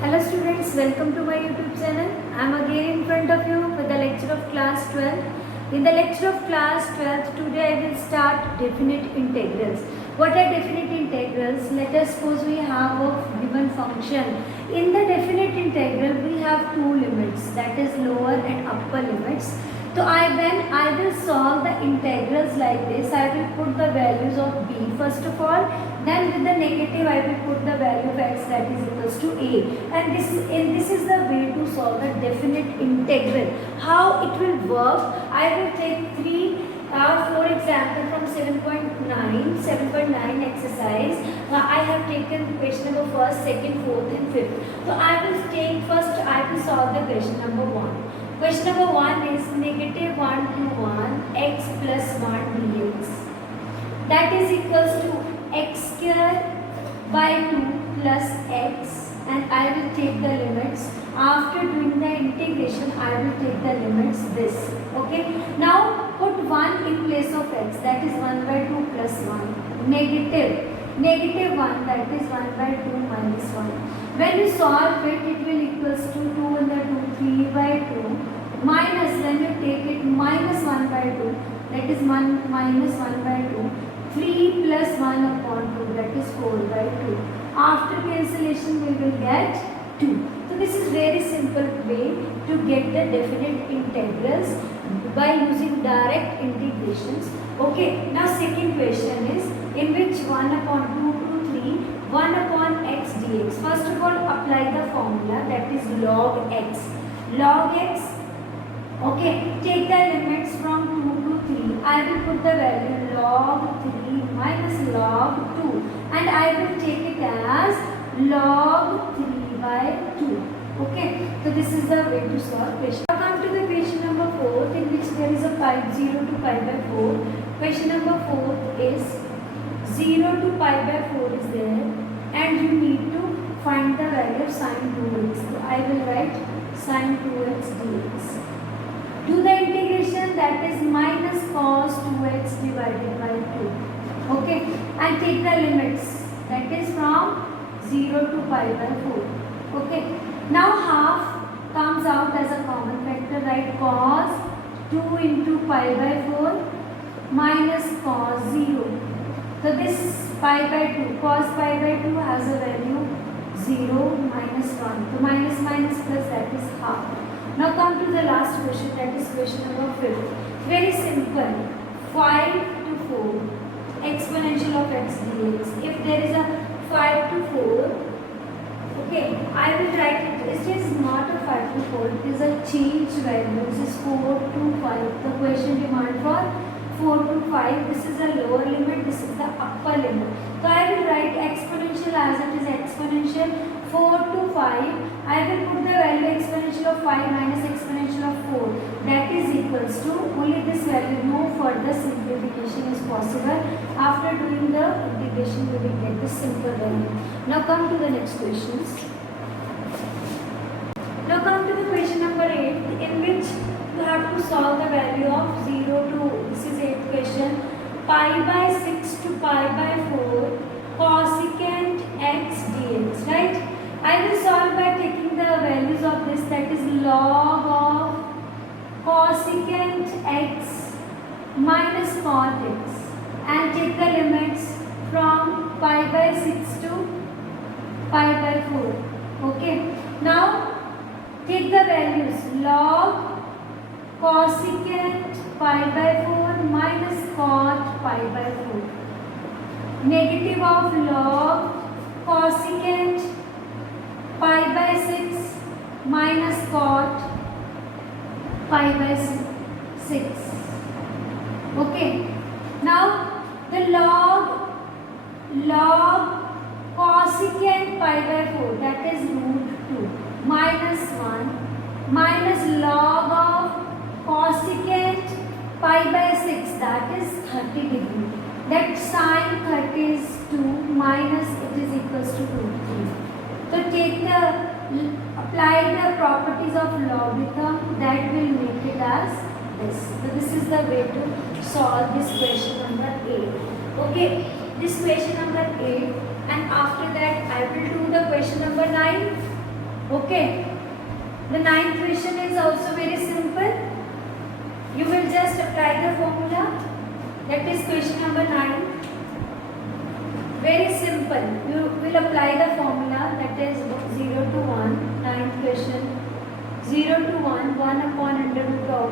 Hello students, welcome to my YouTube channel. I am again in front of you with the lecture of class 12. In the lecture of class 12, today I will start definite integrals. What are definite integrals? Let us suppose we have a given function. In the definite integral, we have two limits, that is lower and upper limits. So when I will solve the integrals like this, I will put the values of b first of all, then with the negative I will put the value of x, that is equals to a, and this is the way to solve the definite integral. How it will work? I will take for example from 7.9 exercise. I have taken question number first, second, fourth and fifth. So I will take first, I will solve the question number 1. Question number 1 is negative 1 to 1 x plus 1 dx. That is equals to x square by 2 plus x, and I will take the limits. After doing the integration, I will take the limits this. Okay. Now put 1 in place of x, that is 1 by 2 plus 1. Negative 1, that is 1 by 2 minus 1. When you solve it, it will equals to 2 in the 2, 3 by 2 minus, when you take it, minus 1 by 2, that is minus 1 by 2, 3 plus 1 upon 2, that is 4 by 2. After cancellation we will get 2. So this is very simple way to get the definite integrals by using direct integrations. Okay, now second question is in which 1 upon 2 to 3, 1 upon x dx. First of all, apply the formula, that is log x. Log x, okay, take the limits from 2 to 3. I will put the value log 3 minus log 2, and I will take it as log 3 by 2. Okay, so this is the way to solve question. Now come to the question number 4, in which there is a pi 0 to pi by 4. Question number 4 is 0 to pi by 4 is there, and you need to find the value of sine 2x. So I will write sine 2x dx. Do the integration, that is minus cos 2x divided by 2. Okay, and take the limits, that is from 0 to pi by 4. Okay, now half comes out as a common factor, right? Cos 2 into pi by 4 minus cos 0. So this pi by 2, cos pi by 2 has a value 0 minus 1. So minus minus plus, that is half. Now come to the last question, that is question number 5. Very simple. 5 to 4 exponential of x dx. If there is a 5 to 4, okay, I will write it. It is not a 5 to 4, it is a change value. This is 4 to 5. The question demand for 4 to 5. This is a lower limit, this is the upper limit. So I will write exponential as it is exponential 4 to 5. I will put the value exponential of 5 minus exponential of 4. That is equals to only this value. No further simplification is possible. After doing the integration, we will get the simple value. Now come to the next questions. Now come to the question number 8, in which you have to solve the value of 0 to, this is 8th question, pi by 6 to pi by 4 cosecant x dx, right? I will solve by taking the values of this, that is log of cosecant x minus cot x, and take the limits from pi by 6 to pi by 4. Okay, now take the values log cosecant pi by 4 minus cot pi by 4. Negative of log cosecant pi by 6 minus cot pi by 6. Okay, now the log cosecant pi by 4, that is root 2 minus 1 minus log of cosecant pi by 6, that is 30 degree. That sine 30 is 2 minus it is equals to 2. So apply the properties of logarithm, that will make it as this. So this is the way to solve this question number 8. Okay, this question number 8, and after that I will do the question number 9. Okay. The ninth question is also very simple. You will just apply the formula. That is question number 9. Very simple. You will apply the formula, that is 0 to 1. Ninth question. 0 to 1. 1 upon under root of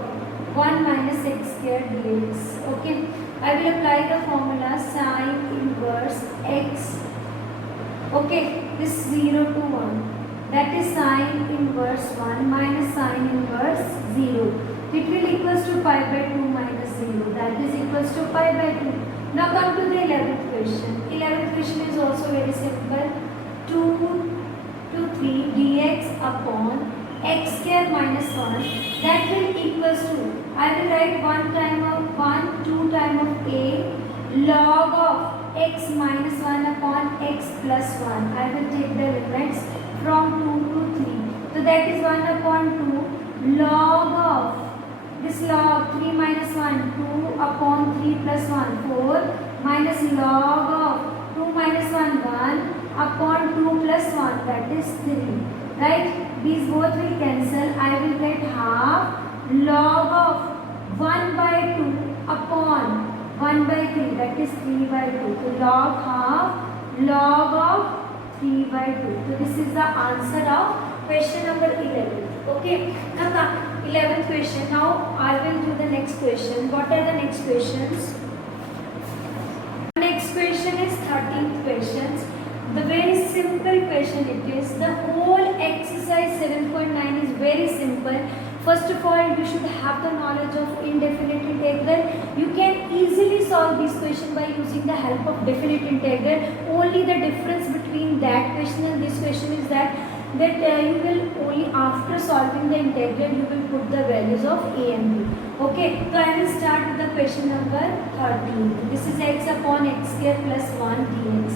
1 minus x square dx. Okay. I will apply the formula sine inverse x. Okay. This 0 to 1. That is sine inverse 1 minus sine inverse 0. It will equals to pi by 2 minus 0. That is equals to pi by 2. Now come to the 11th question. 11th question is also very simple. 2 to 3 dx upon x square minus 1. That will equals to, I will write 2 time of a log of x minus 1 upon x plus 1. I will take the limits from 2 to 3. So that is 1 upon 2 log of this log 3 minus 1 2 upon 3 plus 1 4 minus log of 2 minus 1 1 upon 2 plus 1, that is 3. Right? These both will cancel. I will get half log of 1 by 2 upon 1 by 3, that is 3 by 2. So log half log of 3 by 2. So this is the answer of question number 11. Okay. Now 11th question. Now I will do the next question. What are the next questions? Next question is 13th questions. The very simple question it is. The whole exercise 7.9 is very simple. First of all, you should have the knowledge of indefinite integral. You can easily solve this question by using the help of definite integral. Only the difference between that question and this question is that you will only after solving the integral you will put the values of a and b. Okay, so I will start with the question number 13. This is x upon x square plus 1 dx.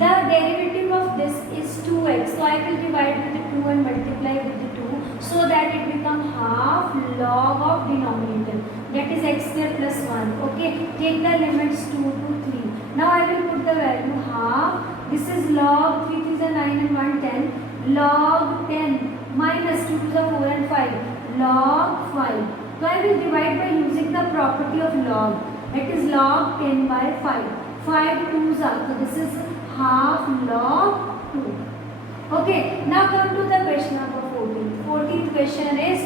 The derivative of this is 2x. So I will divide with the 2 and multiply with the 2 so that it become half log of denominator. That is x square plus 1. Okay, take the limits 2 to 3. Now I will put the value half. This is log 3 is a 9 and 1 10. Log 10 minus 2 to the 4 and 5. Log 5. So I will divide by using the property of log. That is log 10 by 5. 5 2s are. So this is half log 2. Okay. Now come to the question number 14. 14th question is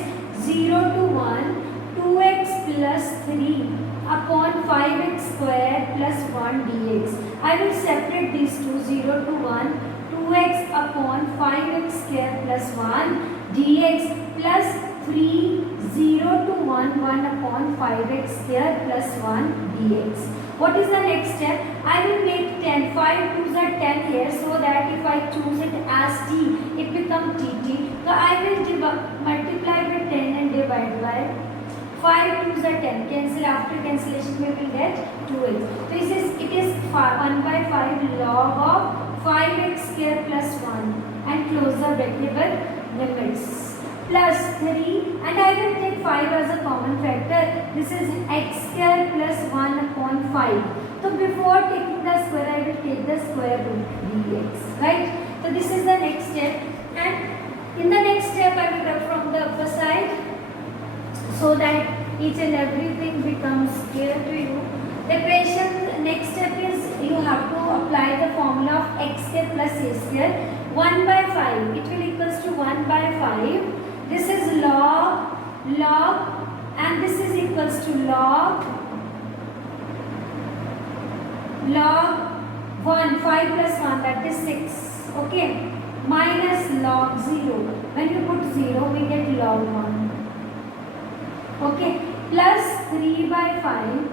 0 to 1 2x plus 3 upon 5x square plus 1 dx. I will separate these two. 0 to 1 2x upon 5x square plus 1 dx plus 3 0 to 1 1 upon 5x square plus 1 dx. What is the next step? I will make 10. 5 2s are 10 here, so that if I choose it as t, it becomes tt. So I will multiply by 10 and divide by 5 2s are 10. Cancel. After cancellation we will get 2x. So it is 1 by 5 log of 5x square plus 1 and close the bracket limits plus 3, and I will take 5 as a common factor. This is x square plus 1 upon 5. So before taking the square I will take the square root dx. Right? So this is the next step, and in the next step I will rub from the upper side so that each and everything becomes clear to you. The question next step is you have to apply the formula of x square plus a square. 1 by 5, it will equals to 1 by 5. This is log and this is equals to log 1, 5 plus 1, that is 6. Okay, minus log 0. When you put 0 we get log 1. Okay, plus 3 by 5.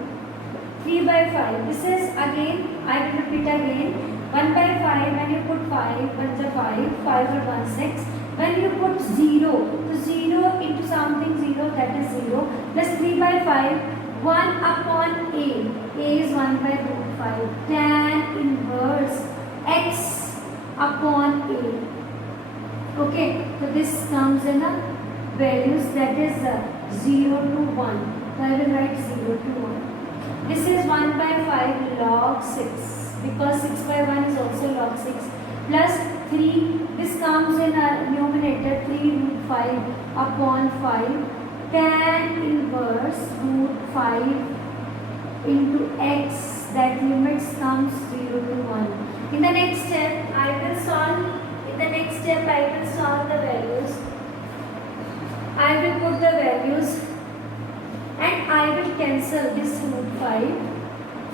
3 by 5. This is again, I will repeat again. 1 by 5, when you put 5, 1 is 5, 5 or 1, 6. When you put 0, so 0 into something 0, that is 0. Plus 3 by 5, 1 upon a. A is 1 by root 5. Tan inverse x upon a. Okay, so this comes in a values, that is 0 to 1. So I will write 0 to 1. This is 1 by 5 log 6, because 6 by 1 is also log 6, plus 3, this comes in a numerator, 3 root 5 upon 5, tan inverse root 5 into x, that limits comes 0 to 1. In the next step, I will solve the values. I will put the values and I will cancel this root 5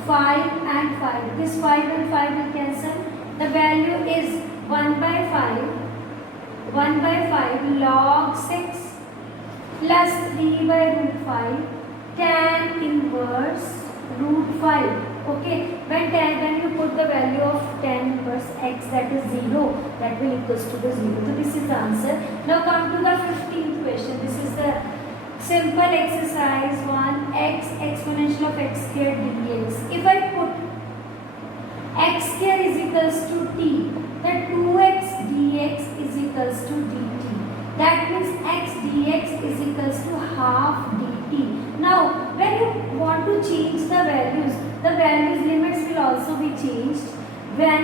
and 5. This 5 and 5 will cancel. The value is 1 by 5 log 6 plus 3 by root 5 tan inverse root 5. Okay, when you put the value of tan inverse x, that is 0, that will equals to the 0. So this is the answer. Now come to the 15th question. This is the simple exercise 1, x exponential of x squared dx. If I put x square is equals to t, then 2x dx is equals to dt. That means x dx is equals to half dt. Now, when you want to change the values limits will also be changed. When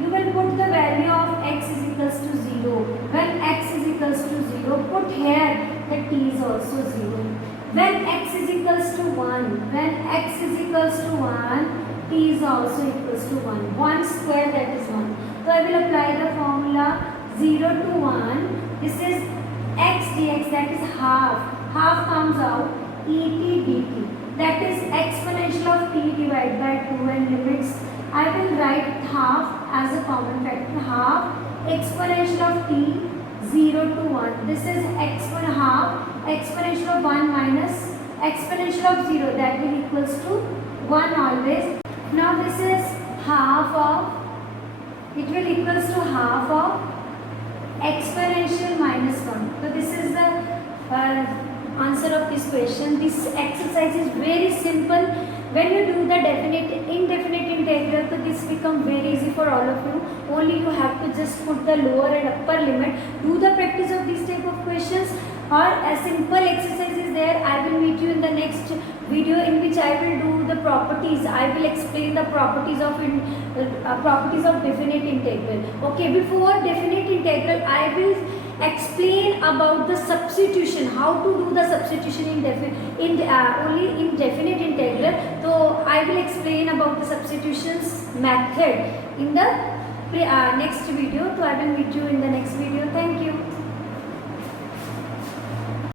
you will put the value of x is equals to 0. When x is equals to 0, put here the t is also 0. When x is equals to 1, t is also equals to 1. 1 square, that is 1. So I will apply the formula 0 to 1. This is x dx, that is half. Half comes out et dt. That is exponential of t divided by 2 and limits. I will write half as a common factor. Half exponential of t 0 to 1. This is half exponential of 1 minus exponential of 0, that will equals to 1 always. Now this is half of, it will equals to half of exponential minus 1. So this is the answer of this question. This exercise is very simple. When you do the indefinite integral, so this become very easy for all of you. Only you have to just put the lower and upper limit. Do the practice of these type of questions, or a simple exercise is there. I will meet you in the next video in which I will do the properties. I will explain the properties of definite integral. Okay, before definite integral, I will explain about the substitution, how to do the substitution only in definite integral. So I will explain about the substitutions method in the next video. So I will meet you in the next video. Thank you.